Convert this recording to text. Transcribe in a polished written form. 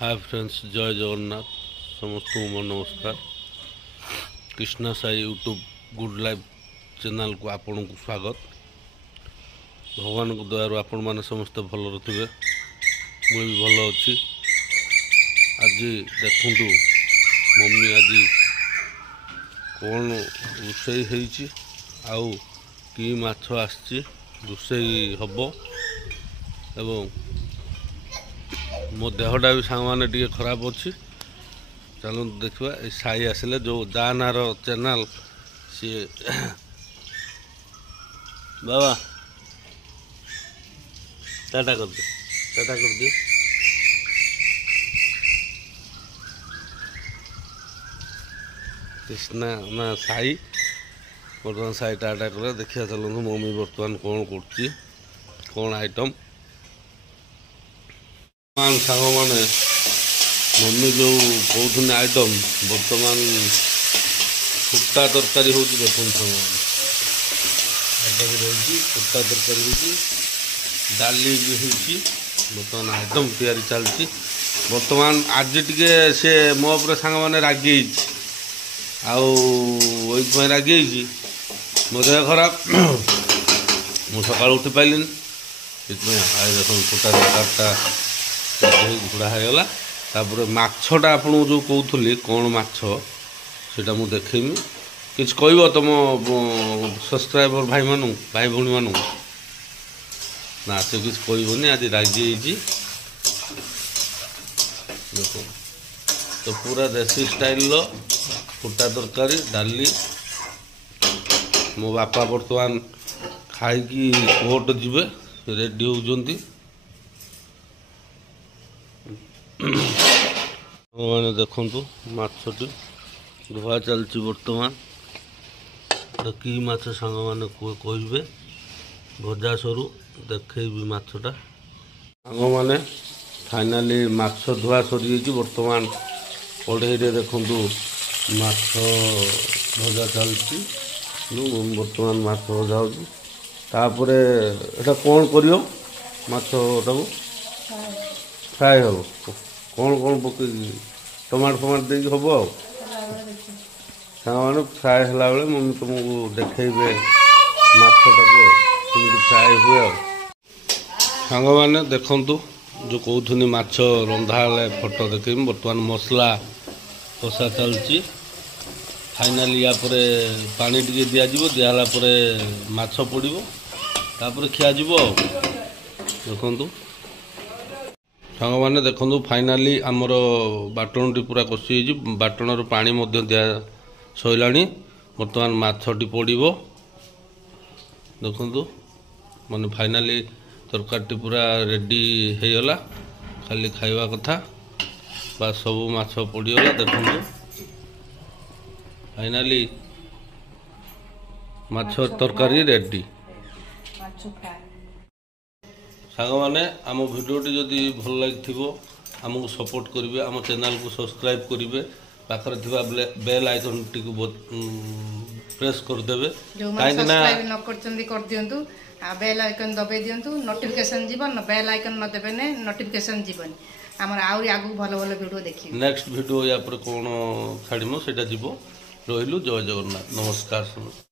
Hi friends, जय जगन्नाथ। समस्त मोर नमस्कार। Krishna Sai YouTube good life channel को आपण को स्वागत। भगवान को दयारु आपण माने समस्त भल थे, मुझे भी भल अच्छी। आज देखु मम्मी आज कौन रोषे आउ कि माछ आसची रोषे हम एवं मो देहटा भी सांग मैंने टे खराब अच्छी। चलो देखा साई आसिले जो दानार चैनल सी बाबा टाटा कर दे, टाटा कर दे। कृष्णा ना साई बर्तमान साई टाटा कर देखिए। चलो मम्मी बर्तमान कौन कर कौन आइटम सांग मैंने मम्मी जो कहते आइटम बर्तमान फुटा तरकारी हो देखुन सांग आइटम रही फुटा तरकारी हो डाली भी हो बर्तमान आइटम तैयारी चलती। बर्तमान आज टे से मो उपर सांग मैंने रागी आई रागी मो देह खराब मु सका उठी पाइलिन देख फुटा तरकारीटा घोड़ा होगा। तापर माछटा आप जो कहूली कौन माछ से मुझे देखेमी कि कह तुम सब्सक्राइबर भाई मानू भाई भौणी मानू ना से किसी कहबनी। आज रागी देखो तो पूरा देसी स्टाइल फुटा तरकारी डाली मो बापा बर्तमान खाई कोर्ट जीवे रेडी होती। मैंने देखु मछटी धुआ चलती बर्तमान तो कि माछ सांग मैंने कहे भजा सरू देखेबी मछटा सांग मैंने फाइनाली माछ धुआ सरी बर्तमान कढ़ई देखु माछ भजा चलती। बर्तमान माछ भजा होपर एटा कौन कर माछटा फ्राए हम कौन कौन पक टमाटो फमाटो दे हम साने फ्राए है बेले मम्मी तुमको देखेबे मछटा फ्राए हुए सांग मैंने देखु जो कहथुनी माछ रंधा फोटो देख बर्तमान मसला कषा चलती। फाइनाली या पानी टे दिज्व दिहला माछ पड़ो तापर खियाजिव देखु सांग मैंने देखु फाइनाली आमर बाटणटी पूरा कषि बाटणर पानी दिया सैला बर्तमान माछटी पड़ो देखु माने फाइनाली तरकारी पूरा रेडी होगला खाली खाइबा कथा बा सब माछ पड़गला। देखु फाइनाली माछ तरकारी रेडी। सांग मैंने आम भिडियोटी जदि भल लगी आमको सपोर्ट करेंगे, आम चैनल को सब्सक्राइब करेंगे, पाखर थिबा बेल आइकन टी को प्रेस करदे कहीं कर दिंतु बेल आइकन दबाई दिंतु नोटिफिकेशन जीवन बेल आइकन न देवे नोटिफिकेशन जीवन आमर आउरी आगु भल भल वीडियो देखिए। नेक्स्ट वीडियो या पर कौन छाड़मु सेटा जीवो। रहिलु जय जगन्नाथ नमस्कार।